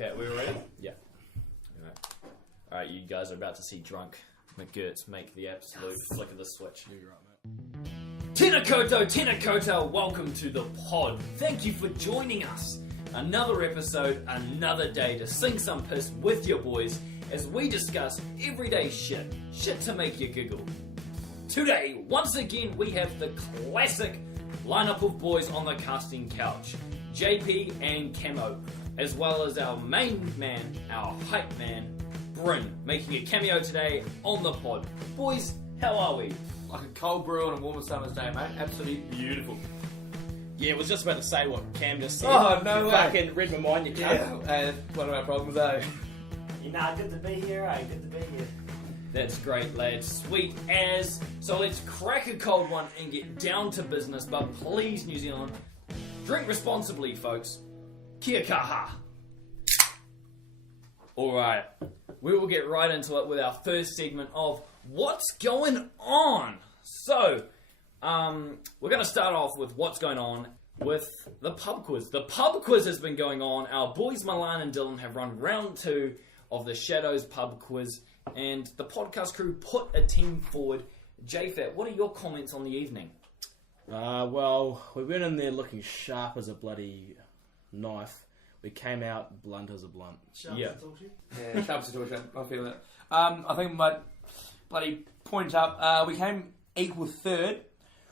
Okay, we're ready? Yeah. Alright, you guys are about to see drunk McGurtz make the absolute flick of the switch. You're right, mate. Tena welcome to the pod. Thank you for joining us. Another episode, another day to sing some piss with your boys as we discuss everyday shit. Shit to make you giggle. Today, once again, we have the classic lineup of boys on the casting couch. JP and Cammo, as well as our main man, our hype man, Bryn, making a cameo today on the pod. Boys, how are we? Like a cold brew on a warmer summer's day, mate. Absolutely beautiful. Yeah, I was just about to say what Cam just said. Oh, no way. Fucking read my mind, you cunt. Yeah, one of our problems, though. You're not good to be here, good to be here. That's great, lads. Sweet as. So let's crack a cold one and get down to business. But please, New Zealand, drink responsibly, folks. Kia kaha. Alright, we will get right into it with our first segment of What's Going On? So, we're going to start off with what's going on with the pub quiz. The pub quiz has been going on. Our boys Milan and Dylan have run round 2 of the Shadows pub quiz, and the podcast crew put a team forward. JFat, what are your comments on the evening? Well, we went in there looking sharp as a bloody knife. We came out blunt as a blunt. Yeah. Yeah, sharp situation. I feel that. I think my bloody point up, we came equal third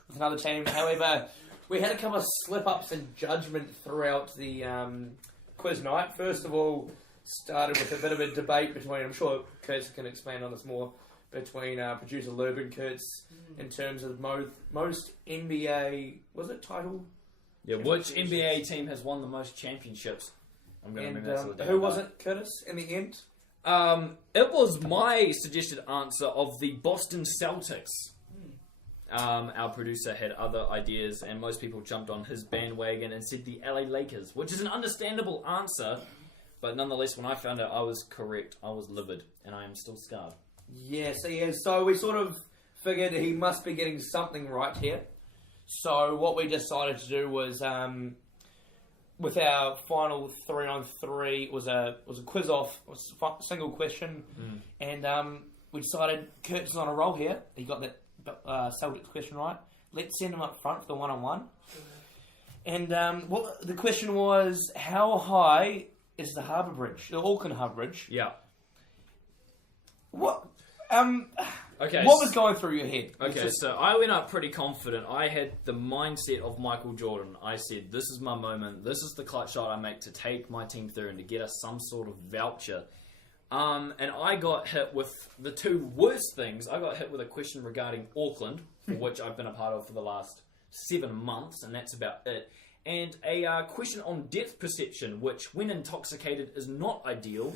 with another team. However, we had a couple of slip-ups in judgment throughout the quiz night. First of all, started with a bit of a debate between, I'm sure Curtz can expand on this more, between producer Lurb and Curtz in terms of most NBA, was it title? Yeah, which NBA team has won the most championships? I'm going to bring that to the day. Who was it, Curtis, in the end? It was my suggested answer of the Boston Celtics. Our producer had other ideas, and most people jumped on his bandwagon and said the LA Lakers, which is an understandable answer, but nonetheless, when I found out I was correct, I was livid, and I am still scarred. Yes, he is. So we sort of figured he must be getting something right here. So what we decided to do was, with our final 3-on-3, it was a quiz off, it was a single question, and we decided Curtz is on a roll here. He got that Celtics question right. Let's send him up front for the one-on-one. And what the question was, how high is the Harbour Bridge, the Auckland Harbour Bridge? Yeah. What? Okay. What was going through your head? Okay, so I went up pretty confident. I had the mindset of Michael Jordan. I said, this is my moment. This is the clutch shot I make to take my team through and to get us some sort of voucher. And I got hit with the 2 worst things. I got hit with a question regarding Auckland, which I've been a part of for the last 7 months, and that's about it. And a question on depth perception, which, when intoxicated, is not ideal.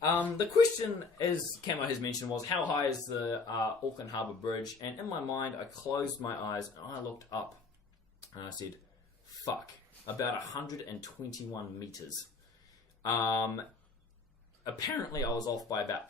The question, as Cammo has mentioned, was how high is the Auckland Harbour Bridge? And in my mind, I closed my eyes and I looked up and I said, fuck, about 121 metres. Apparently I was off by about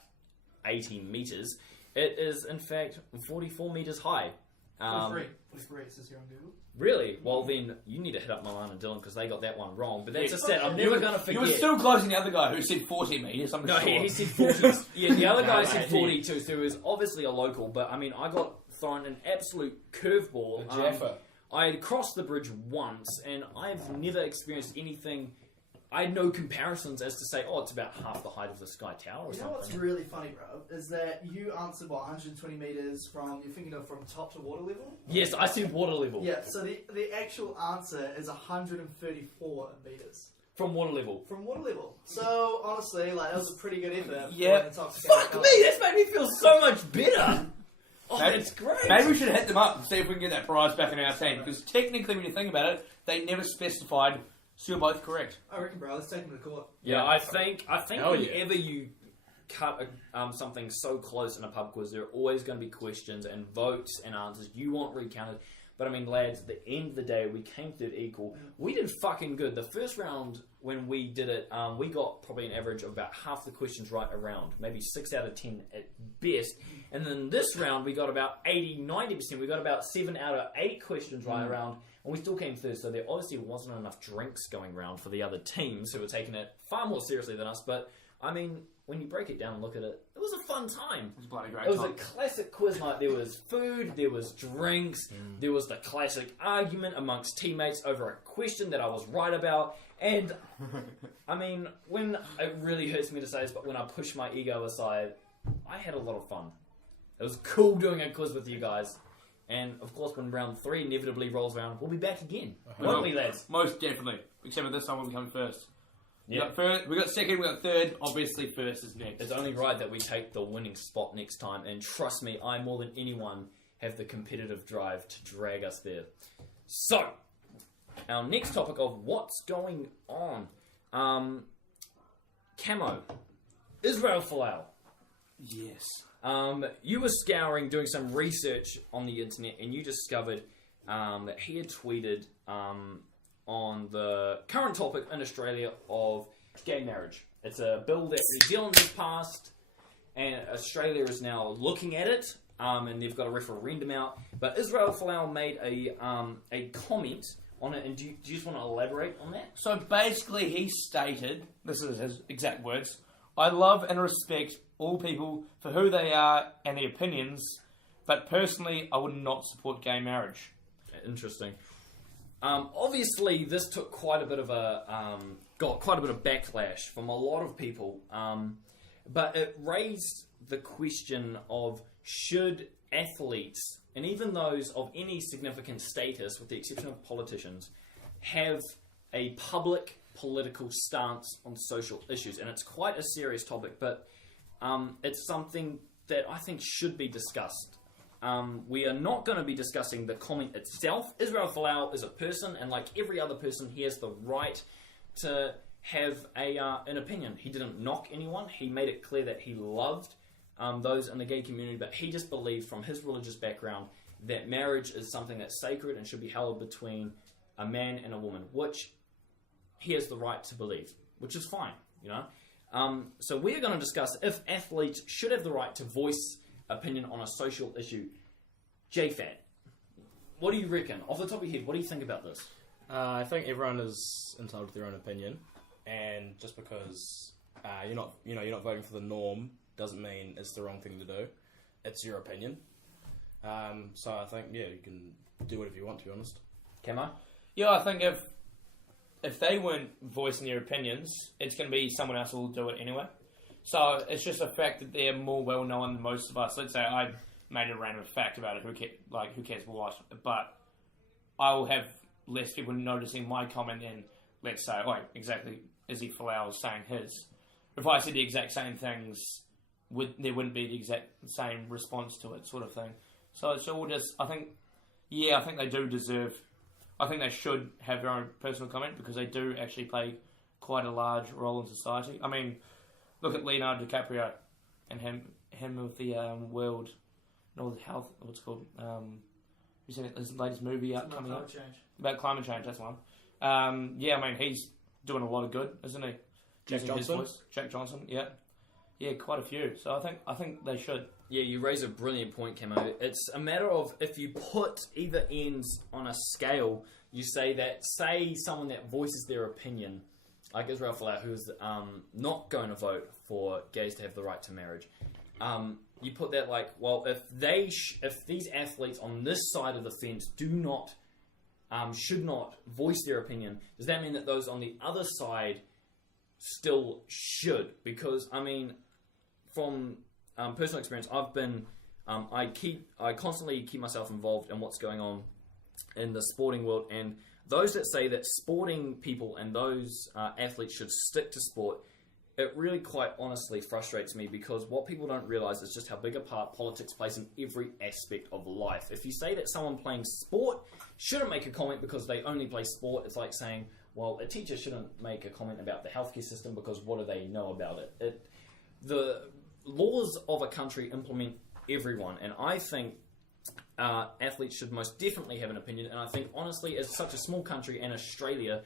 80 metres. It is, in fact, 44 metres high. 43 it says here on Google. Really? Well, then you need to hit up Milan and Dylan because they got that one wrong. But that's a stat I'm never going to forget. You were still closing the other guy who said 40 metres. I'm no, sure. he said 40. Yeah, the other guy said 42, so he was obviously a local. But, I mean, I got thrown an absolute curveball. I had crossed the bridge once, and I've never experienced anything. I had no comparisons as to say, oh, it's about half the height of the Sky Tower or something. You know what's really funny, bro, is that you answered, 120 metres from, you're thinking of from top to water level? Yes, I said water level. Yeah, so the actual answer is 134 metres. From water level. From water level. So, honestly, like, that was a pretty good effort. Yeah. Fuck me, that's made me feel so much better. Oh, that's great. Maybe we should hit them up and see if we can get that prize back in our team. Because technically, when you think about it, they never specified, so you're both correct. I reckon, bro, let's take them to court. Yeah, I think Hell whenever you cut something so close in a pub quiz, there are always going to be questions and votes and answers. You want recounted. But I mean, lads, at the end of the day, we came third equal. We did fucking good. The first round, when we did it, we got probably an average of about half the questions right around. Maybe 6 out of 10 at best. And then this round, we got about 80, 90%. We got about 7 out of 8 questions right around. and we still came third. So there obviously wasn't enough drinks going around for the other teams who were taking it far more seriously than us. But I mean, when you break it down and look at it, it was a fun time. It was a bloody great It was time. a classic quiz night. There was food, there was drinks, there was the classic argument amongst teammates over a question that I was right about. And, I mean, when it really hurts me to say this, but when I push my ego aside, I had a lot of fun. It was cool doing a quiz with you guys. And, of course, when round 3 inevitably rolls around, we'll be back again. Won't we, lads? Most definitely. Except for this time we'll be coming first. Yeah. We got second, we got third. Obviously, first is next. It's only right that we take the winning spot next time. And trust me, I more than anyone have the competitive drive to drag us there. So, our next topic of what's going on. Cammo. Israel Folau. Yes. You were scouring, doing some research on the internet, and you discovered that he had tweeted on the current topic in Australia of gay marriage. It's a bill that New Zealand has passed, and Australia is now looking at it, and they've got a referendum out. But Israel Folau made a comment on it, and do you just want to elaborate on that? So basically, he stated, this is his exact words, I love and respect all people for who they are and their opinions, but personally, I would not support gay marriage. Interesting. Obviously, this took quite a bit of got quite a bit of backlash from a lot of people, but it raised the question of should athletes, and even those of any significant status, with the exception of politicians, have a public political stance on social issues. And it's quite a serious topic, but it's something that I think should be discussed. We are not going to be discussing the comment itself. Israel Folau is a person, and like every other person, he has the right to have an opinion. He didn't knock anyone. He made it clear that he loved those in the gay community, but he just believed from his religious background that marriage is something that's sacred and should be held between a man and a woman, which he has the right to believe, which is fine, you know. So we're going to discuss if athletes should have the right to voice opinion on a social issue. JFAT, what do you reckon? Off the top of your head, what do you think about this? I think everyone is entitled to their own opinion, and just because you're not voting for the norm doesn't mean it's the wrong thing to do. It's your opinion. So I think you can do whatever you want, to be honest. Cammo? Yeah, I think if they weren't voicing their opinions, it's going to be someone else who will do it anyway. So it's just a fact that they're more well known than most of us. Let's say I made a random fact about it. Who cares what? But I will have less people noticing my comment than, let's say, exactly Izzy Folau was saying his. If I said the exact same things, there wouldn't be the exact same response to it, sort of thing. So it's all just, I think they do deserve. I think they should have their own personal comment because they do actually play quite a large role in society. I mean, look at Leonardo DiCaprio and him with the world, health. What's it called? You seen his latest movie coming out about climate change? That's one. I mean he's doing a lot of good, isn't he? Jack Johnson. Jack Johnson. Yeah, quite a few. So I think they should. Yeah, you raise a brilliant point, Cammo. It's a matter of if you put either ends on a scale, you say someone that voices their opinion, like Israel Folau, who's not going to vote for gays to have the right to marriage. You put that like, well, if these athletes on this side of the fence should not voice their opinion, does that mean that those on the other side still should? Because I mean, from personal experience, I constantly keep myself involved in what's going on in the sporting world, and those that say that sporting people and those athletes should stick to sport, it really quite honestly frustrates me, because what people don't realise is just how big a part politics plays in every aspect of life. If you say that someone playing sport shouldn't make a comment because they only play sport, it's like saying, well, a teacher shouldn't make a comment about the healthcare system because what do they know about it? The laws of a country implement everyone, and I think athletes should most definitely have an opinion. And I think, honestly, as such a small country and Australia,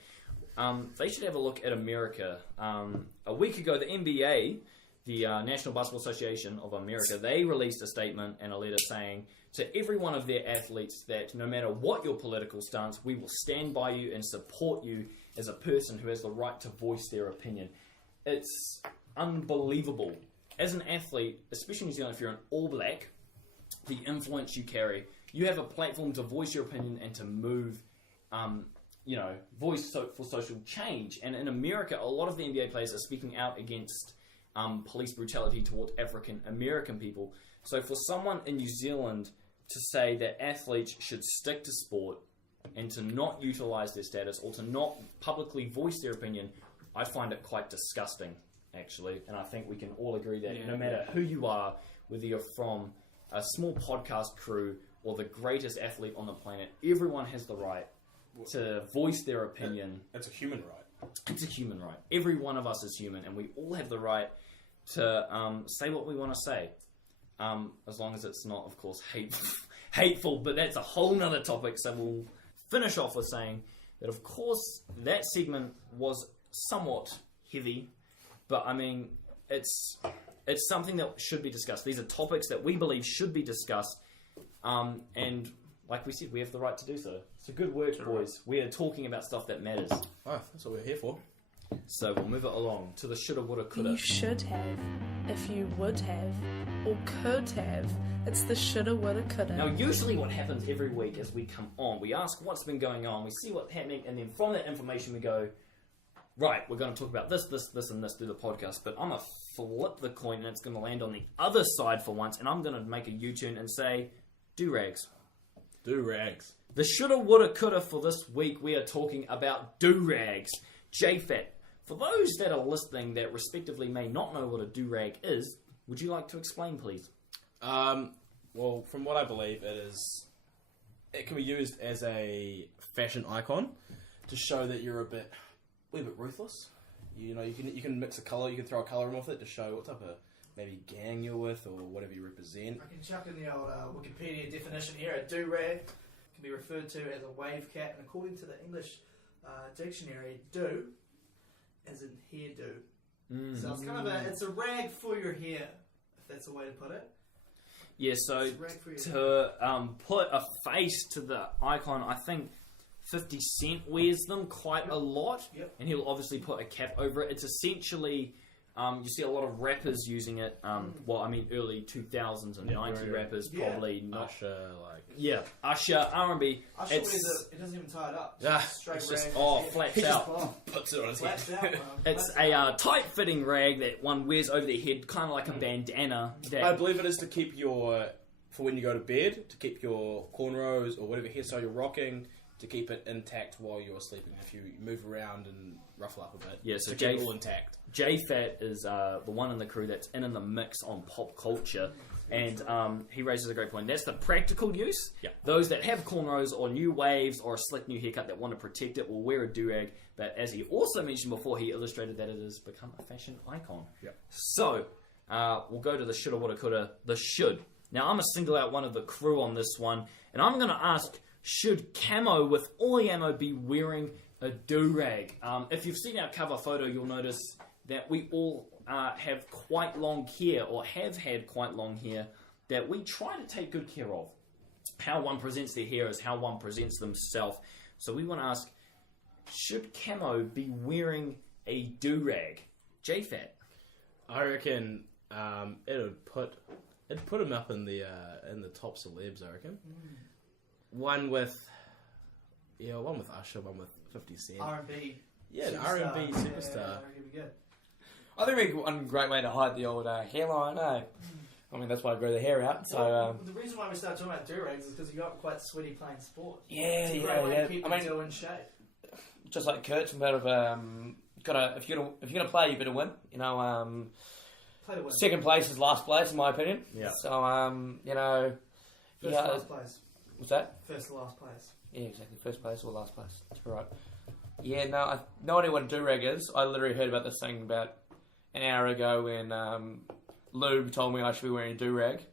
they should have a look at America. A week ago, the NBA the National Basketball Association of America, they released a statement and a letter saying to every one of their athletes that no matter what your political stance, we will stand by you and support you as a person who has the right to voice their opinion. It's unbelievable. As an athlete, especially in New Zealand, if you're an All Black, the influence you carry, you have a platform to voice your opinion and to move, voice for social change. And in America, a lot of the NBA players are speaking out against police brutality towards African American people. So for someone in New Zealand to say that athletes should stick to sport and to not utilise their status or to not publicly voice their opinion, I find it quite disgusting, actually. And I think we can all agree that no matter who you are, whether you're from a small podcast crew or the greatest athlete on the planet, everyone has the right to voice their opinion. It's a human right. It's a human right. Every one of us is human, and we all have the right to say what we want to say. As long as it's not, of course, hateful, but that's a whole nother topic. So we'll finish off with saying that, of course, that segment was somewhat heavy, but I mean, it's something that should be discussed. These are topics that we believe should be discussed, and like we said, we have the right to do so. So good work, boys. We are talking about stuff that matters. Oh, that's what we're here for. So we'll move it along to the shoulda, woulda, coulda. You should have, if you would have, or could have. It's the shoulda, woulda, coulda. Now, usually what happens every week is we come on, we ask what's been going on, we see what's happening, and then from that information we go, right, we're going to talk about this, and this through the podcast, but I'm going to flip the coin and it's going to land on the other side for once, and I'm going to make a U-turn and say, do-rags. Do-rags. The shoulda, woulda, coulda for this week, we are talking about do-rags. JFAT. For those that are listening that respectively may not know what a do-rag is, would you like to explain, please? Well, from what I believe, it can be used as a fashion icon to show that you're a wee bit ruthless. You know, you can mix a colour, you can throw a colour in with it to show what type of maybe gang you're with or whatever you represent. I can chuck in the old Wikipedia definition here. A do-rag can be referred to as a wave cap, and according to the English dictionary, do as in hairdo. So it's kind of it's a rag for your hair, if that's the way to put it. Yeah, so to put a face to the icon, I think 50 Cent wears them quite a lot, and he'll obviously put a cap over it. It's essentially, you see a lot of rappers using it, early 2000s and 90 rappers probably not. Usher, Usher, R&B. Usher wears it, it doesn't even tie it up. Yeah, Straight it's rag. just, flaps out. puts it on his Flaps head. out, It's a tight-fitting rag that one wears over their head, kind of like a bandana. I believe it is to keep for when you go to bed, to keep your cornrows or whatever hairstyle you're rocking, to keep it intact while you're sleeping. If you move around and ruffle up a bit, so to keep it all intact. JFAT is the one in the crew that's in the mix on pop culture, and he raises a great point. That's the practical use. Yeah. Those that have cornrows or new waves or a slick new haircut that want to protect it will wear a do-rag, but as he also mentioned before, he illustrated that it has become a fashion icon. Yeah. So, we'll go to the shoulda, woulda, coulda, the should. Now, I'm going to single out one of the crew on this one, and I'm going to ask, should Cammo with all the ammo be wearing a do-rag? If you've seen our cover photo, you'll notice that we all have quite long hair, or have had quite long hair, that we try to take good care of. How one presents their hair is how one presents themselves. So we want to ask, should Cammo be wearing a do-rag? JFAT. I reckon it'd put him up in the top celebs. I reckon. One with Usher, one with 50 Cent. R&B. Yeah, an R&B superstar. I think it'd be one great way to hide the old hairline, I mean, that's why I grow the hair out. So the reason why we started talking about do-rags is because you got quite sweaty playing sport. Yeah, it's a great way to keep yourself in shape. Just like Curtz, if you're gonna play, you better win. You know, Play to win. second place is last place, in my opinion. Yeah. So First to last place. What's that? First to last place. Yeah, exactly. First place or last place. That's right. Yeah, no, I've no idea what a do-rag is. I literally heard about this thing about an hour ago when Lube told me I should be wearing a do-rag.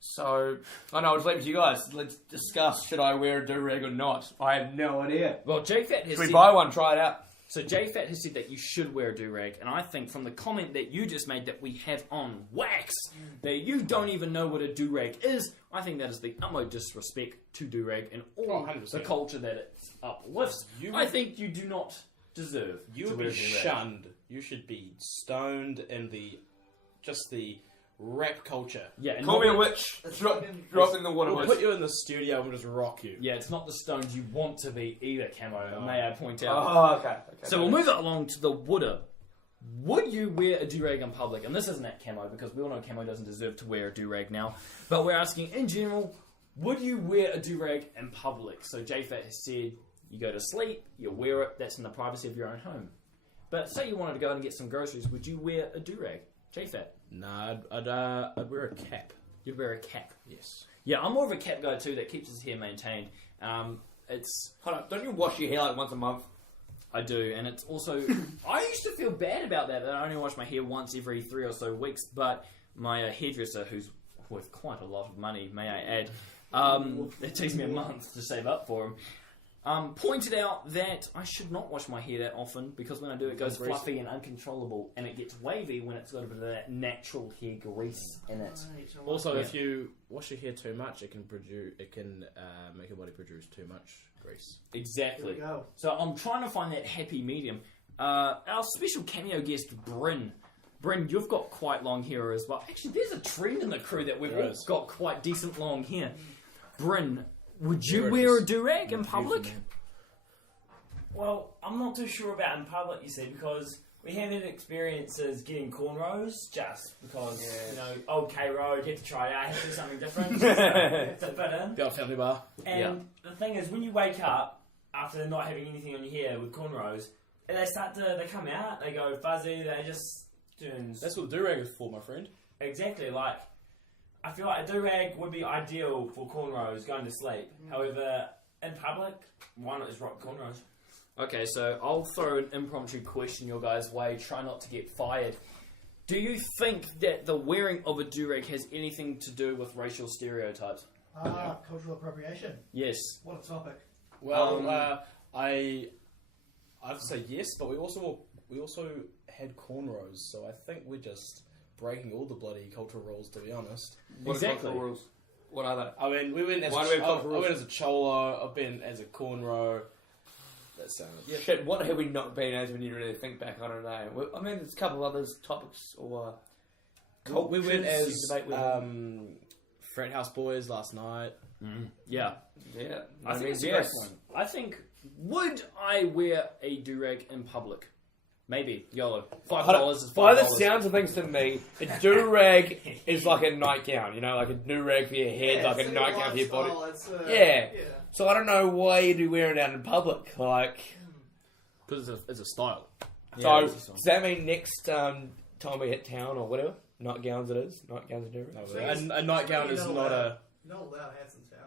So, I know, I'll just leave it to you guys. Let's discuss, should I wear a do-rag or not? I have no idea. Well, JFAT has Should we said, buy one, try it out? So JFat has said that you should wear a do-rag, and I think from the comment that you just made that we have on wax, that you don't even know what a do-rag is, I think that is the utmost disrespect to do-rag and all 100%. the culture that it uplifts. I think you do not deserve You to would wear be a do-rag. shunned. You should be stoned in the rap culture. Yeah, and Call me a not- witch. It's Drop fucking- in the water, We'll witch. put you in the studio and we'll just rock you. yeah, it's not the stones you want to be either, Cammo, may I point out. Oh, okay. So we'll move it along to the woulda. Would you wear a do-rag in public? And this isn't at Cammo, because we all know Cammo doesn't deserve to wear a do-rag now. But we're asking, in general, would you wear a do-rag in public? So JFat has said, you go to sleep, you wear it, that's in the privacy of your own home. But say you wanted to go out and get some groceries, would you wear a do-rag? JFat? Nah, I'd wear a cap. You'd wear a cap. Yes. Yeah, I'm more of a cap guy too, that keeps his hair maintained. It's... Hold on, don't you wash your hair like once a month? I do, and it's also... I used to feel bad about that I only wash my hair once every 3 or so weeks, but my hairdresser, who's worth quite a lot of money, may I add, it takes me a month to save up for him, pointed out that I should not wash my hair that often, because when I do it goes fluffy and uncontrollable, and it gets wavy when it's got a bit of that natural hair grease in it. Also, Yeah. if you wash your hair too much, it can make your body produce too much grease. Exactly. There we go. So I'm trying to find that happy medium. Our special cameo guest, Bryn. Bryn, you've got quite long hair as well. Actually, there's a trend in the crew that we've There all is. got quite decent long hair. Bryn, would There you it wear is. a do-rag in public? Well, I'm not too sure about in public, you see, because we had had experiences getting cornrows just because, you know, old K Road, had to try it out, had to do something different to fit in. The old family bar. And the thing is, when you wake up after not having anything on your hair with cornrows, and they come out, they go fuzzy, they just turn... That's what the do-rag is for, my friend. Exactly, like, I feel like a do-rag would be ideal for cornrows going to sleep. However, in public, why not just rock cornrows? Okay, so I'll throw an impromptu question your guys' way. Try not to get fired. Do you think that the wearing of a do-rag has anything to do with racial stereotypes? Cultural appropriation. Yes. What a topic. Well, I'd say yes, but we also had cornrows, so I think we're just breaking all the bloody cultural rules, to be honest. What Exactly. are cultural rules? What are they? I mean, we went as Why do we have I cultural rules? went as a cholo. I've been as a cornrow. That sounds. Yeah. Shit, what have we not been as when you really think back? I don't know. I mean, there's a couple of others topics or We went cultures as you debate with. frat house boys last night. Yeah. Yeah, I think it's a yes. great point. I think, would I wear a do-rag in public? Maybe. YOLO. $5 is $5. By the sounds of things to me, a do-rag is like a nightgown, you know, like a do-rag for your head, like a nightgown for your body. Yeah. So I don't know why you'd be wearing it out in public, like... Because it's a style. So, does that mean next time we hit town or whatever, nightgowns it is? Nightgowns are do-rag? A nightgown is not a... You're not allowed hats in town.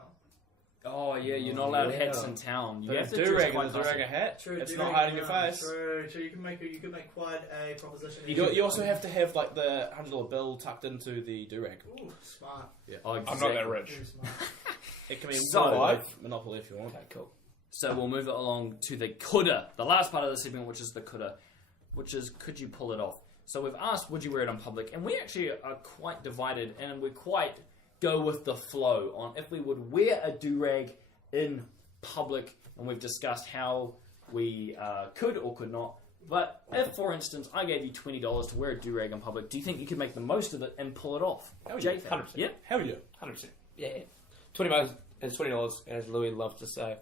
Oh, yeah, you're not allowed Yeah. hats in town. You But have a to dress do-rag quite is a do-rag classy. a hat. True, It's do not rag hiding your around. face. True. You can make quite a proposition. You also have to have like the $100 bill tucked into the do-rag. Ooh, smart. Oh, I'm not that exactly. rich. Very smart. It can be So- Monopoly if you want. Okay, cool. So we'll move it along to the coulda, the last part of the segment, which is the coulda, which is could you pull it off? So we've asked, would you wear it in public? And we actually are quite divided, and we quite go with the flow on if we would wear a do-rag in public, and we've discussed how we could or could not. But if, for instance, I gave you $20 to wear a do-rag in public, do you think you could make the most of it and pull it off? Hell yeah, Jake? 100%. Yeah? Hell yeah. 100%. Yeah. $20 is $20, as Louis loves to say.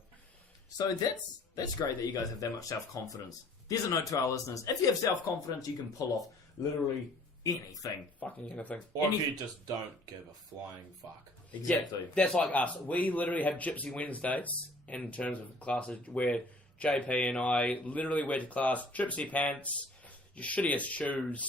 So that's great that you guys have that much self-confidence. There's a note to our listeners. If you have self-confidence, you can pull off literally anything. Fucking anything. Or Any- if you just don't give a flying fuck. Exactly. Yeah, that's like us. We literally have Gypsy Wednesdays in terms of classes where JP and I literally wear to class Gypsy pants, your shittiest shoes,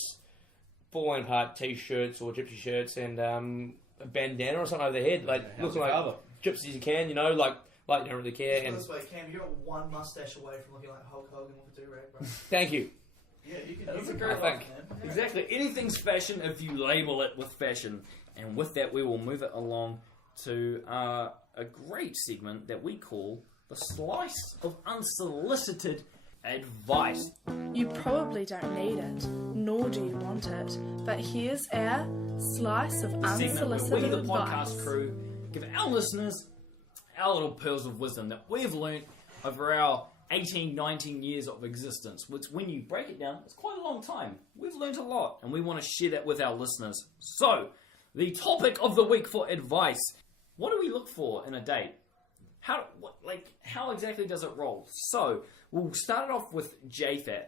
falling apart t-shirts or Gypsy shirts, and a bandana or something over the head, like How's looking your like father? gypsies you can, you know, like you don't really care. Put it And this way, Cam, you're one mustache away from looking like Hulk Hogan with a do-rag, bro. thank you. Yeah, you can. That's you a can great pull it off, thing. man. Yeah. Exactly. Anything's fashion if you label it with fashion. And with that, we will move it along to a great segment that we call the slice of unsolicited advice. You probably don't need it, nor do you want it, but here's our slice of Segment where unsolicited we, the advice. podcast crew, give our listeners our little pearls of wisdom that we've learnt over our 18, 19 years of existence, which when you break it down, it's quite a long time. We've learnt a lot, and we want to share that with our listeners. So, the topic of the week for advice. What do we look for in a date? How exactly does it roll? So, we'll start it off with JFAT.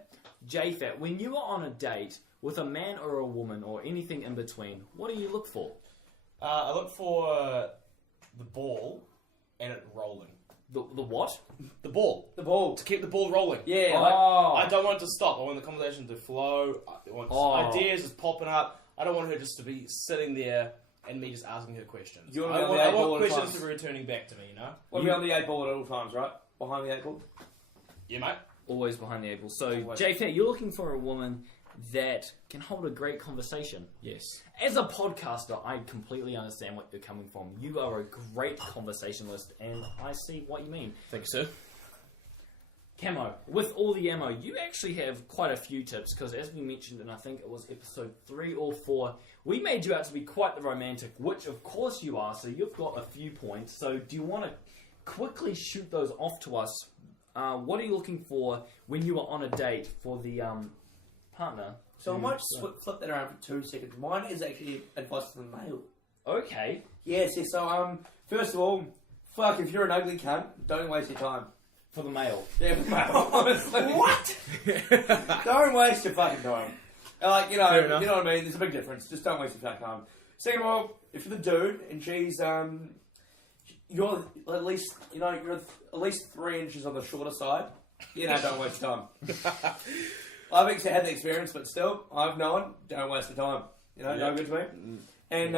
JFAT, when you are on a date with a man or a woman or anything in between, what do you look for? I look for the ball and it rolling. The what? The ball. The ball. To keep the ball rolling. Yeah. I don't want it to stop. I want the conversation to flow. I want ideas just popping up. I don't want her just to be sitting there and me just asking her questions. You want I to be on want, the I eight ball want at all questions times. to be returning back to me, you know? We'll be on the 8 ball at all times, right? Behind the 8 ball. Yeah, mate. Always behind the 8 ball. So, Always. JFAT, you're looking for a woman that can hold a great conversation. Yes. As a podcaster, I completely understand what you're coming from. You are a great conversationalist, and I see what you mean. Thank you, sir. Cammo, with all the ammo, you actually have quite a few tips, because as we mentioned, and I think it was episode 3 or 4, we made you out to be quite the romantic, which of course you are, so you've got a few points. So do you want to quickly shoot those off to us? What are you looking for when you are on a date for the partner? So I might flip that around for 2 seconds. Mine is actually advice to the male. Okay. Yes, so first of all, fuck, if you're an ugly cunt, don't waste your time. For the male. Yeah, for the male, honestly. What? Don't waste your fucking time. Like, you Fair know enough. what I mean? There's a big difference. Just don't waste your fucking time. Second of all, if you're the dude and she's you're at least you're at least 3 inches on the shorter side, don't waste your time. I've actually had the experience, but still, I've known, don't waste the time. No good to me. And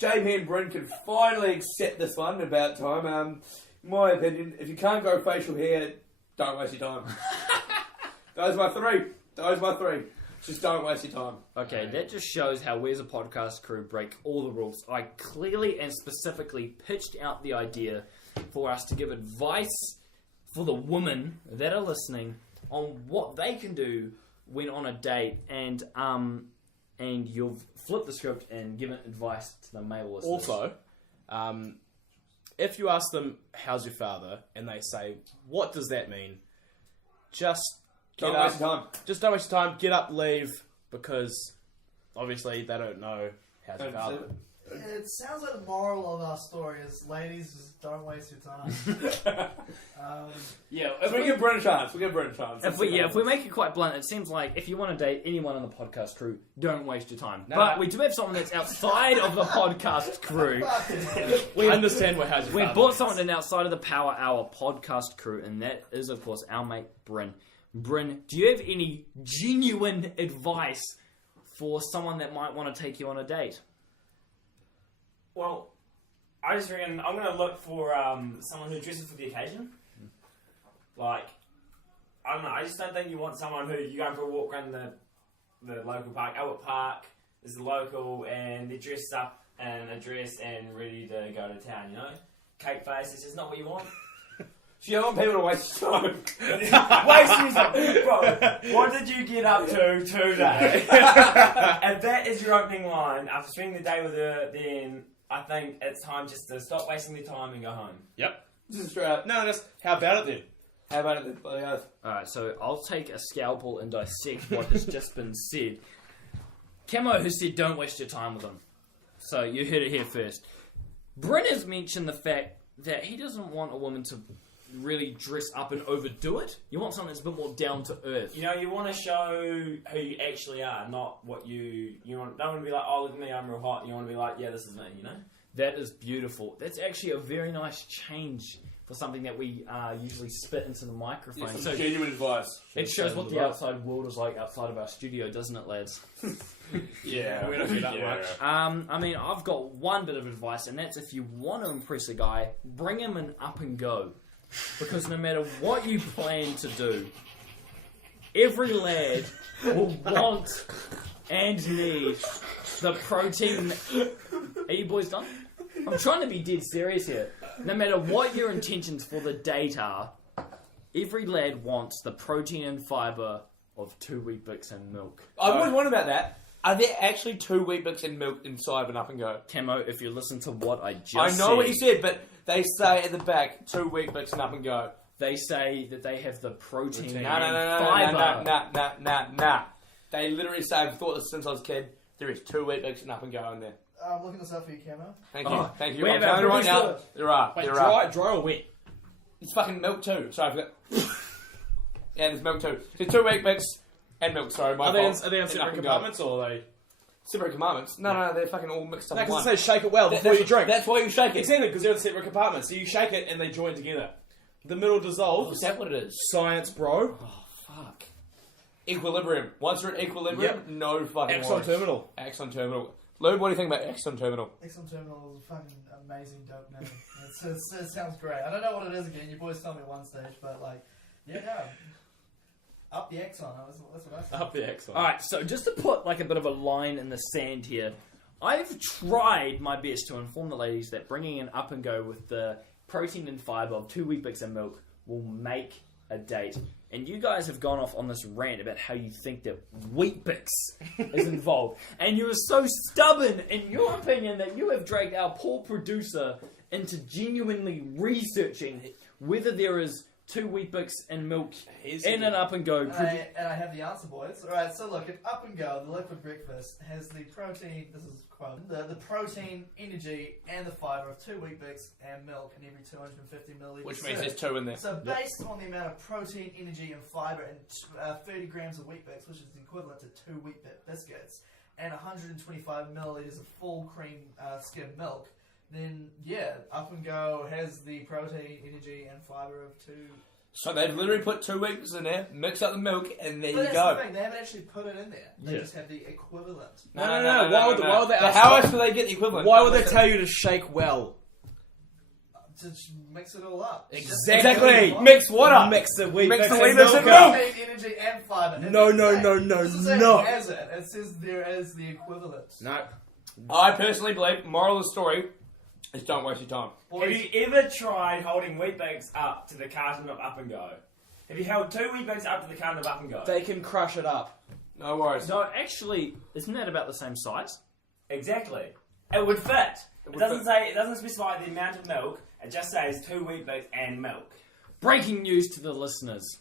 JP and Bryn can finally accept this one about time. In my opinion, if you can't grow facial hair, don't waste your time. Those are my 3. Just don't waste your time. Okay, that just shows how we as a podcast crew break all the rules. I clearly and specifically pitched out the idea for us to give advice for the women that are listening on what they can do when on a date, and you've flipped the script and given advice to the male listeners. Also, if you ask them, how's your father? And they say, what does that mean? Just Don't get up. waste your time. Just don't waste your time. Get up, leave, because obviously they don't know how's your Don't father. deserve It sounds like the moral of our story is, ladies, just don't waste your time. Yeah, it. We give Bryn a chance. if we make it quite blunt, it seems like if you want to date anyone on the podcast crew, don't waste your time. No. But we do have someone that's outside of the podcast crew. We understand what how's your We father brought means. someone in outside of the Power Hour podcast crew, and that is, of course, our mate Bryn. Bryn, do you have any genuine advice for someone that might want to take you on a date? Well, I just reckon I'm going to look for someone who dresses for the occasion. Like, I don't know, I just don't think you want someone who you go for a walk around the local park. Albert Park is the local, and they're dressed up in a dress and ready to go to town, Cake face, it's just not what you want. So you don't want people to waste your time. Wasting something, bro. What did you get up to today? If that is your opening line, after spending the day with her, then I think it's time just to stop wasting your time and go home. Yep. This is straight up. No, just how about it then? How about it then? Bloody oath. Alright, so I'll take a scalpel and dissect what has just been said. Cammo has said don't waste your time with him. So you heard it here first. Bryn has mentioned the fact that he doesn't want a woman to really dress up and overdo it. You want something that's a bit more down to earth. You want to show who you actually are, not what you want. Don't want to be like, oh, look at me, I'm real hot. You want to be like, yeah, this is me, That is beautiful. That's actually a very nice change for something that we usually spit into the microphone. Some So genuine advice. it shows what the outside world is like outside of our studio, doesn't it, lads? Yeah. We don't do that much. I mean, I've got one bit of advice, and that's if you want to impress a guy, bring him an up and go. Because no matter what you plan to do, every lad will want and need the protein. Are you boys done? I'm trying to be dead serious here. No matter what your intentions for the date are, every lad wants the protein and fibre of 2 weetbix and milk. I've always wondered about that. Are there actually 2 weetbix and milk inside of an Up and Go? Cammo, if you listen to what I just I said... know what you said, but they say at the back, 2 weetbix and Up and Go. They say that they have the protein and No. fibre. They literally say, I've thought this since I was a kid, there is 2 weetbix and Up and Go in there. I'm looking this up for you, Cammo. Thank you. Oh, Thank you. we I'm have our telling you right now, producer. there are. Wait, There are. dry or wet? It's fucking milk too. Sorry, I forgot. Yeah, there's milk too. There's 2 weetbix and milk, sorry, my Are they fault. in And separate Up and Go. compartments or are they? Separate compartments? No, they're fucking all mixed up No, in one. because it says shake it well before you drink. That's why you shake it. Exactly, because they're in separate compartments. So you shake it and they join together. The middle Oh, dissolves. is that what it is? Science, bro. Oh, fuck. Equilibrium. Once you're at equilibrium, no fucking Axon worries. terminal. Axon Terminal. Lou, what do you think about Axon Terminal? Exxon Terminal is a fucking amazing dope name. It sounds great. I don't know what it is again. You boys told me at one stage, but like, yeah, no. Up the Exxon. That's what I said. Up the axon. Alright, so just to put like a bit of a line in the sand here, I've tried my best to inform the ladies that bringing an Up and Go with the protein and fibre of 2 weetbix and milk will make a date. And you guys have gone off on this rant about how you think that weetbix is involved. And you are so stubborn in your opinion that you have dragged our poor producer into genuinely researching whether there is 2 weetbix and milk in an Up and Go. And I have the answer, boys. Alright, so look, at Up and Go, the liquid breakfast has the protein, this is quote, the protein, energy, and the fibre of 2 weetbix and milk in every 250 millilitres. Which means there's 2 in there. So based on the amount of protein, energy, and fibre and 30 grams of weetbix, which is the equivalent to 2 wheat biscuits, and 125 millilitres of full cream skim milk, then yeah, Up and Go has the protein, energy, and fibre of 2. So they've literally put 2 weeks in there, mix up the milk, and there But you that's go. the thing, they haven't actually put it in there. They Yeah. just have the equivalent. No. Why would they But ask how else do they get the equivalent? Why would they tell you to shake well? To mix it all up. Exactly. Mix what up? Mix the wheat Mix mix the and wheat mix milk and up. milk. Protein, energy, and fibre. No. It doesn't say it has it. It says there is the equivalent. No. I personally believe, moral of the story, is don't waste your time. Have Boys, you ever tried holding weetbix up to the carton of Up and Go? Have you held 2 weetbix up to the carton of Up and Go? They can crush it up. No worries. No, actually, isn't that about the same size? Exactly. It would fit. It would doesn't fit. say. It doesn't specify the amount of milk. It just says 2 weetbix and milk. Breaking news to the listeners.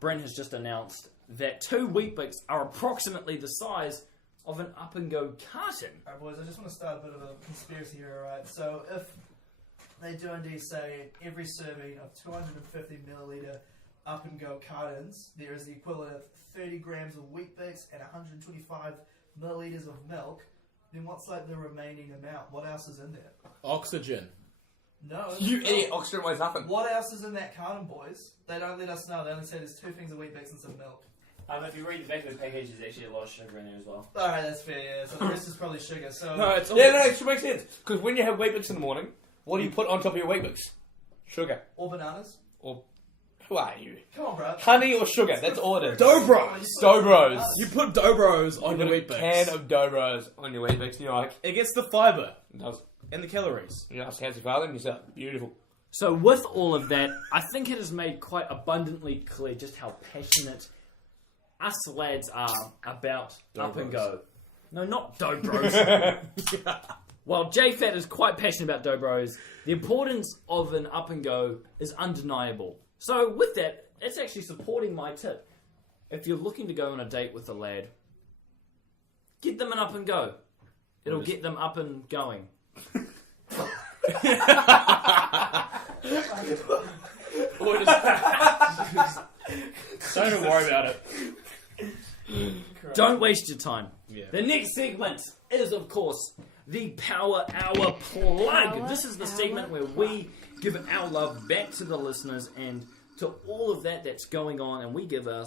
Bryn has just announced that 2 weetbix are approximately the size of an Up and Go carton. alright, boys, I just want to start a bit of a conspiracy here, alright? So, if they do indeed say every serving of 250 milliliter Up and Go cartons, there is the equivalent of 30 grams of Weetbix and 125 milliliters of milk, then what's like the remaining amount? What else is in there? Oxygen. No. You no. idiot, oxygen weighs nothing. What else is in that carton, boys? They don't let us know. They only say there's 2 things of Weetbix and some milk. If you read the back of the package, there's actually a lot of sugar in there as well. Alright, that's fair, yeah. So the rest is probably sugar. So No, it's all Yeah, no, it should make sense. Because when you have Weetbix in the morning, what do you put on top of your Weetbix? Sugar. or bananas. Or, who are you? Come on, bro. Honey or sugar, that's all it is. Dobros. Dobros. You put Dobros on You your put a wheat can bix. of Dobros on your Weetbix and you're like, It gets the fibre it does. and the calories. You ask Hansi Father and you say, beautiful. So with all of that, I think it is made quite abundantly clear just how passionate us lads are about Up and Go. No, not Dobros. While JFat is quite passionate about Dobros, the importance of an Up and Go is undeniable. So with that, it's actually supporting my tip. If you're looking to go on a date with a lad, get them an Up and Go. It'll get them up and going. Don't worry about it. Don't waste your time. Yeah. The next segment is, of course, the Power Hour Plug. This is the segment where we give our love back to the listeners and to all of that that's going on, and we give the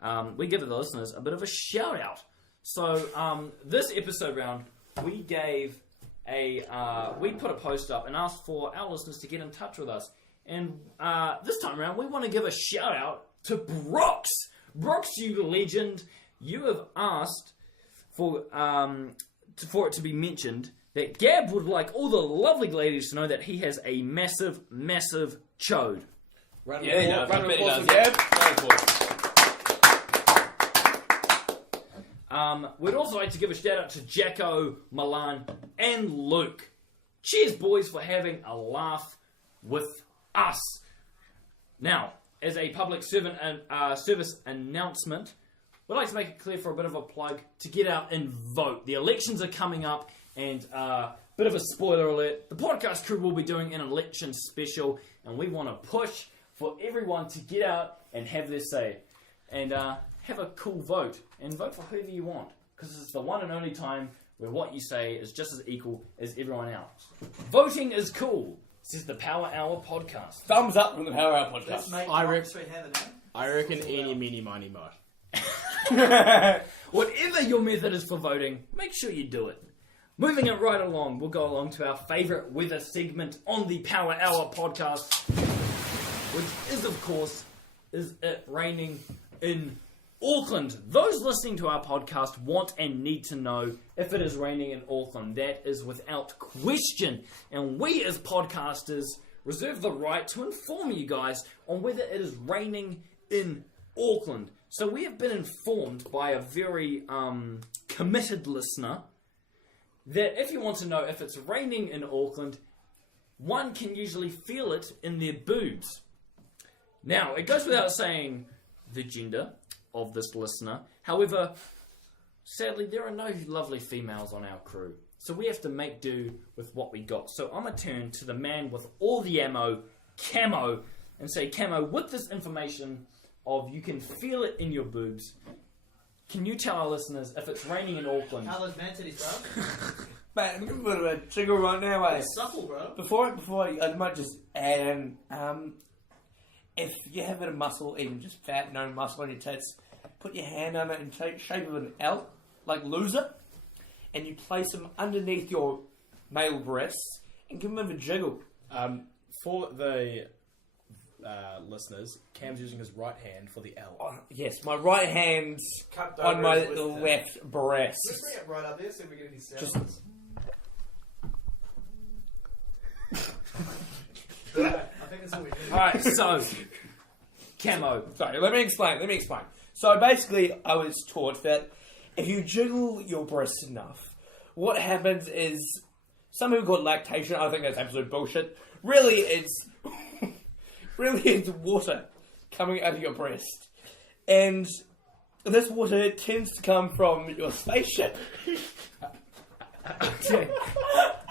listeners a bit of a shout out. So this episode round, we gave we put a post up and asked for our listeners to get in touch with us. And this time around, we want to give a shout out to Brooks. Brooks, you legend, you have asked for it to be mentioned that Gab would like all the lovely ladies to know that he has a massive, massive chode. Round Yeah, he does. round I bet he applause does. for Gab. Round of applause. We'd also like to give a shout out to Jacko, Milan, and Luke. Cheers, boys, for having a laugh with us. Now, as a public servant and service announcement, we'd like to make it clear for a bit of a plug to get out and vote. The elections are coming up, and bit of a spoiler alert, the podcast crew will be doing an election special, and we want to push for everyone to get out and have their say, and have a cool vote, and vote for whoever you want, because it's the one and only time where what you say is just as equal as everyone else. Voting is cool, says the Power Hour podcast. Thumbs up from the Power Hour Let's podcast. make I democracy have it, eh? I reckon eeny, meeny, miny, mo. Whatever your method is for voting, make sure you do it. Moving it right along, we'll go along to our favourite weather segment on the Power Hour podcast, which is, of course, is it raining in Auckland. Those listening to our podcast want and need to know if it is raining in Auckland. That is without question. And we as podcasters reserve the right to inform you guys on whether it is raining in Auckland. So we have been informed by a very committed listener that if you want to know if it's raining in Auckland, one can usually feel it in their boobs. Now, it goes without saying the gender of this listener. However, sadly, there are no lovely females on our crew. So we have to make do with what we got. So I'm going to turn to the man with all the ammo, Cammo, and say, Cammo, with this information of you can feel it in your boobs, can you tell our listeners if it's raining in Auckland? How those man titties, bro? Mate, I'm getting a bit of a jiggle right now, eh? Supple, bro. Before I might just add in, if you have a bit of muscle, even just fat, no muscle on your tits, put your hand on it in shape of an L, like loser, and you place them underneath your male breasts and give them a bit of a jiggle. For the listeners, Cam's using his right hand for the L. Oh, yes, my right hand's Cupped on over my his left hand. left breast. Let's bring it right up there so we get any sounds. Just- Right, I think that's all we do. Alright, so, Cammo. Sorry, let me explain. So basically, I was taught that if you jiggle your breasts enough, what happens is, some people call it lactation. I think that's absolute bullshit. Really, it's water coming out of your breast, and this water tends to come from your spaceship.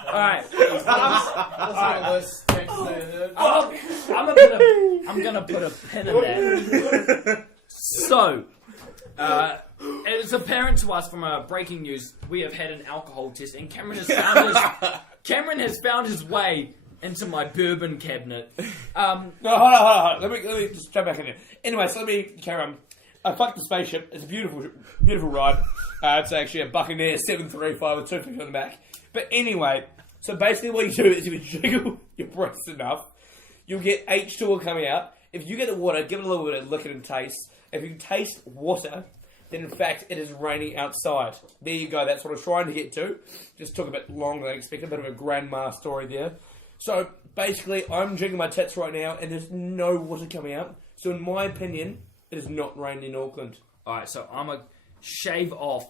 Alright, That's one of those things there. I'm gonna put a pin in that. So, it is apparent to us from breaking news, we have had an alcohol test, and Cameron has found his way into my bourbon cabinet. No, hold on. Let me just jump back in there. Anyway, so let me carry on. I fucked the spaceship. It's a beautiful ride. It's actually a Buccaneer 735 with 250 on the back. But anyway, so basically what you do is you jiggle your breasts enough, you'll get H2O coming out. If you get the water, give it a little bit of lick and taste. If you can taste water, then in fact it is raining outside. There you go. That's what I was trying to get to. Just took a bit longer than I expected. A bit of a grandma story there. So basically, I'm jiggling my tits right now, and there's no water coming out. So in my opinion, it is not raining in Auckland. Alright, so I'm gonna shave off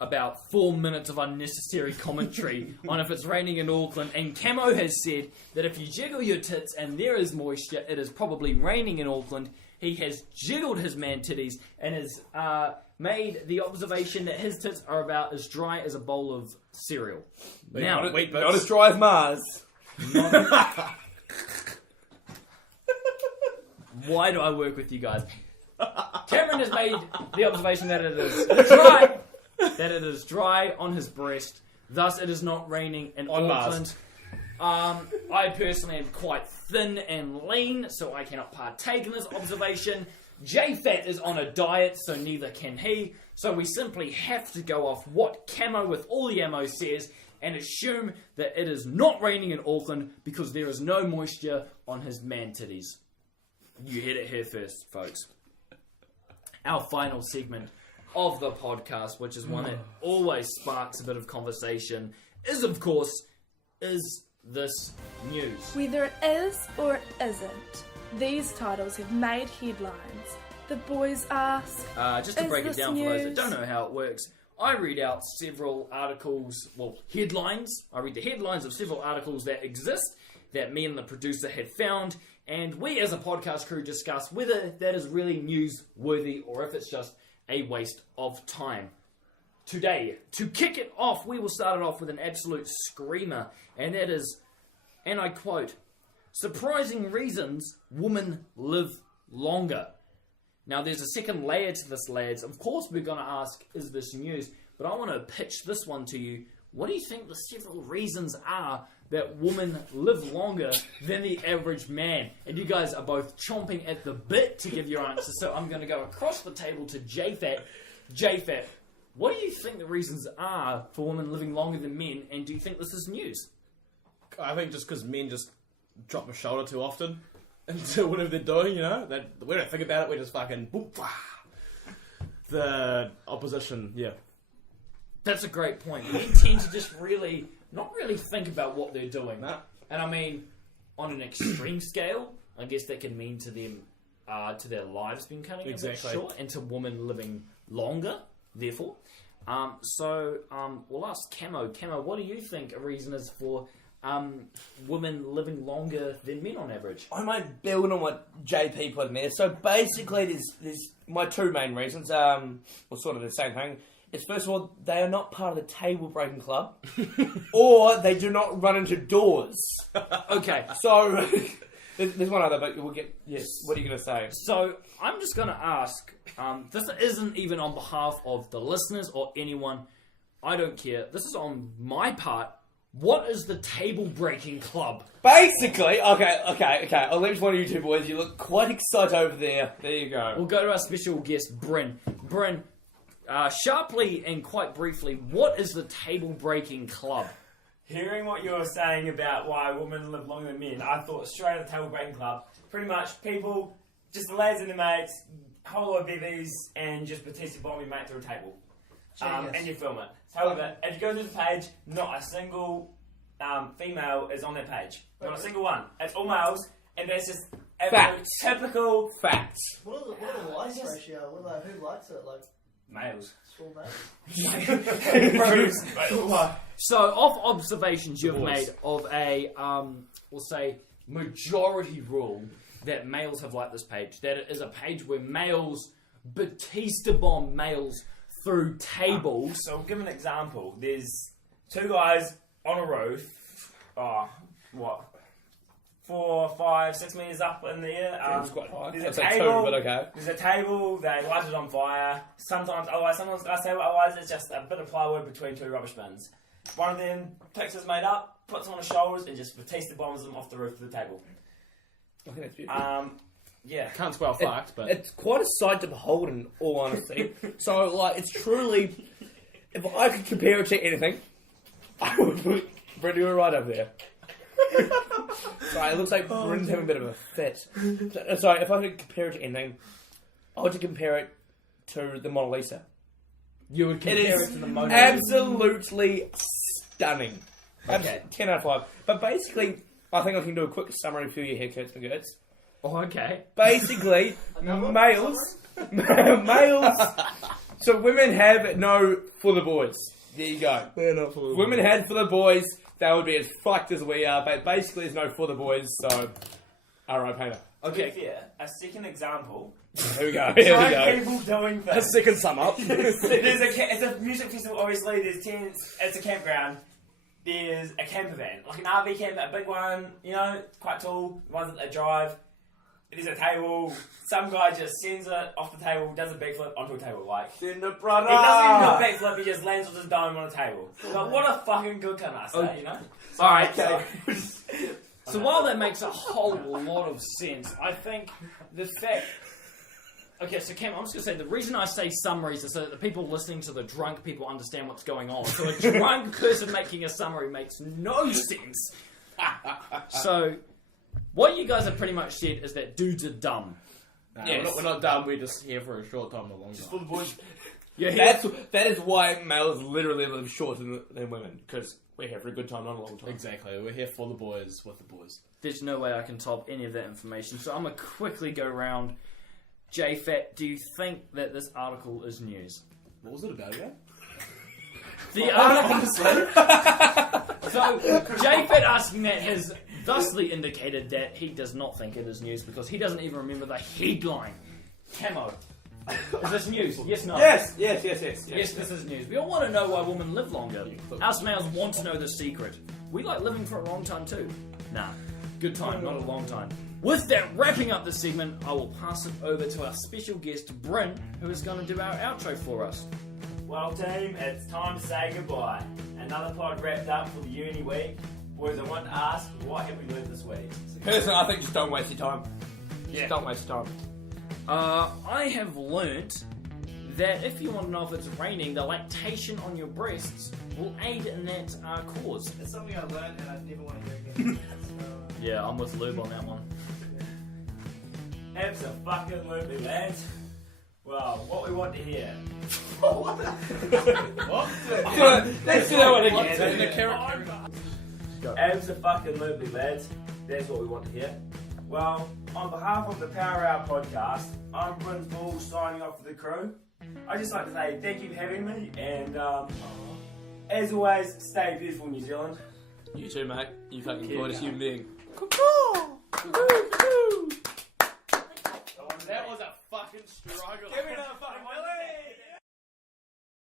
about 4 minutes of unnecessary commentary on if it's raining in Auckland, and Cammo has said that if you jiggle your tits and there is moisture, it is probably raining in Auckland. He has jiggled his man titties and has made the observation that his tits are about as dry as a bowl of cereal. Now, Not as dry as Mars. why do I work with you guys? Cameron has made the observation that it is dry. That it is dry on his breast, thus it is not raining in On Auckland. I personally am quite thin and lean, so I cannot partake in this observation. J-Fat is on a diet, so neither can he. So we simply have to go off what Cammo with all the ammo says and assume that it is not raining in Auckland because there is no moisture on his man titties. You heard it here first, folks. Our final segment of the podcast, which is one that always sparks a bit of conversation, is of course, is this news? Whether it is or isn't, These titles have made headlines. The boys ask, Just to Is break it this down for those that news? don't know how it works, I read out several articles, headlines. I read the headlines of several articles that exist that me and the producer had found, and we as a podcast crew discuss whether that is really newsworthy or if it's just a waste of time. Today, to kick it off, we will start it off with an absolute screamer, and that is, and I quote, "Surprising reasons women live longer." Now, there's a second layer to this, lads. Of course, we're going to ask, is this news? But I want to pitch this one to you. What do you think the several reasons are that women live longer than the average man? And you guys are both chomping at the bit to give your answers. So I'm going to go across the table to JFAT. JFAT, what do you think the reasons are for women living longer than men? And do you think this is news? I think just because men just drop a shoulder too often into whatever they're doing, we don't think about it, we just fucking boom, wah. The opposition, yeah. That's a great point. Men tend to just not really think about what they're doing. Nah. And I mean, on an extreme scale, I guess that can mean to them, to their lives being cutting Exactly. a bit short, and to women living longer, therefore. We'll ask Cammo. Cammo, what do you think a reason is for women living longer than men on average? I might build on what JP put in there. So basically, there's my two main reasons. Sort of the same thing. It's first of all, they are not part of the table breaking club, or they do not run into doors. Okay. So there's one other, but we'll get. Yes. What are you going to say? So I'm just going to ask. This isn't even on behalf of the listeners or anyone. I don't care. This is on my part. What is the table breaking club? Basically, okay. I'll leave one of you two boys. You look quite excited over there. There you go. We'll go to our special guest, Bryn. Bryn, sharply and quite briefly, what is the table breaking club? Hearing what you were saying about why women live longer than men, I thought straight at the table breaking club. Pretty much people, just the lads and the mates, whole lot of BBs, and just Bautista bomb your mate through a table. And you film it. However, if you go through the page, not a single female is on that page. Not a single one. It's all males, and that's just Facts. typical Facts. What are the likes ratio? Who likes it? Like males. small males. So, off observations you've Divorce. made of a, we'll say, majority rule that males have liked this page, that it is a page where males Bautista bomb males through tables. So, give an example. There's two guys on a roof. 4, 5, 6 meters up in the air. It's quite high. There's I'd a say table. two, but okay. There's a table. They light it on fire. Sometimes it's just a bit of plywood between two rubbish bins. One of them picks his mate up, puts him on his shoulders, and just Bautista bombs him off the roof of the table. I think that's beautiful. Yeah. Can't spell fucked, but It's quite a sight to behold, in all honesty. So, it's truly, if I could compare it to anything, I would put Bryn right over there. Sorry, it looks like Bryn's having a bit of a fit. Sorry, if I could compare it to anything, I would compare it to the Mona Lisa. You would It compare is it to the Mona Lisa. absolutely stunning. Okay. 10 out of 5. But basically, I think I can do a quick summary for your haircuts and goods. Oh, okay. Basically, males. So women have no for the boys. There you go. they're not full of Women had for the boys. They would be as fucked as we are. But basically, there's no for the boys. So, alright, painter. Okay. Yeah. A second example. Here we go. Here we Try go. people doing A things. second sum up. It's a music festival. Obviously, there's tents. It's a campground. There's a camper van, like an RV camper, a big one. Quite tall. Ones that they drive. There's a table. Some guy just sends it off the table, does a backflip onto a table. Cinder He brother. doesn't even do a backflip, he just lands with his dome on a table. But what a fucking good can I say, Alright, Okay. so while that makes a whole lot of sense, I think the fact... Okay, so Cam, I'm just going to say, the reason I say summaries is so that the people listening to the drunk people understand what's going on. So a drunk person making a summary makes no sense. So, what you guys have pretty much said is that dudes are dumb. Nah, Yes. we're not done. We're just here for a short time, not a long Just time. for the boys. You're here. That is why males literally live shorter than women. Because We're here for a good time, not a long time. Exactly. We're here for the boys, with the boys. There's no way I can top any of that information, so I'm going to quickly go round. JFAT, do you think that this article is news? What was it about again? The article... So, JFAT asking that has thusly indicated that he does not think it is news because he doesn't even remember the headline. Cammo. Is this news? Yes, no? Yes, this is news. We all want to know why women live longer. Us males want to know the secret. We like living for a long time too. Nah, good time, not a long time. With that, wrapping up this segment, I will pass it over to our special guest, Bryn, who is going to do our outro for us. Well, team, it's time to say goodbye. Another pod wrapped up for the uni week. Boys, I want to ask, what have we learned this week? Personally, I think just don't waste your time. Yeah. Don't waste your time. I have learnt that if you want to know if it's raining, the lactation on your breasts will aid in that cause. It's something I learned and I never want to hear again. Yeah, I'm with Lube on that one. Abso-fucking-lutely, lads. Well, what we want to hear. What? Let's do that one again. Abso-fucking-lutely, lads. That's what we want to hear. Well, on behalf of the Power Hour podcast, I'm Bryn Bull signing off for the crew. I'd just like to say thank you for having me, and as always, stay beautiful, New Zealand. You too, mate. You fucking gorgeous human being. That was a fucking struggle. Give me another fucking Willie!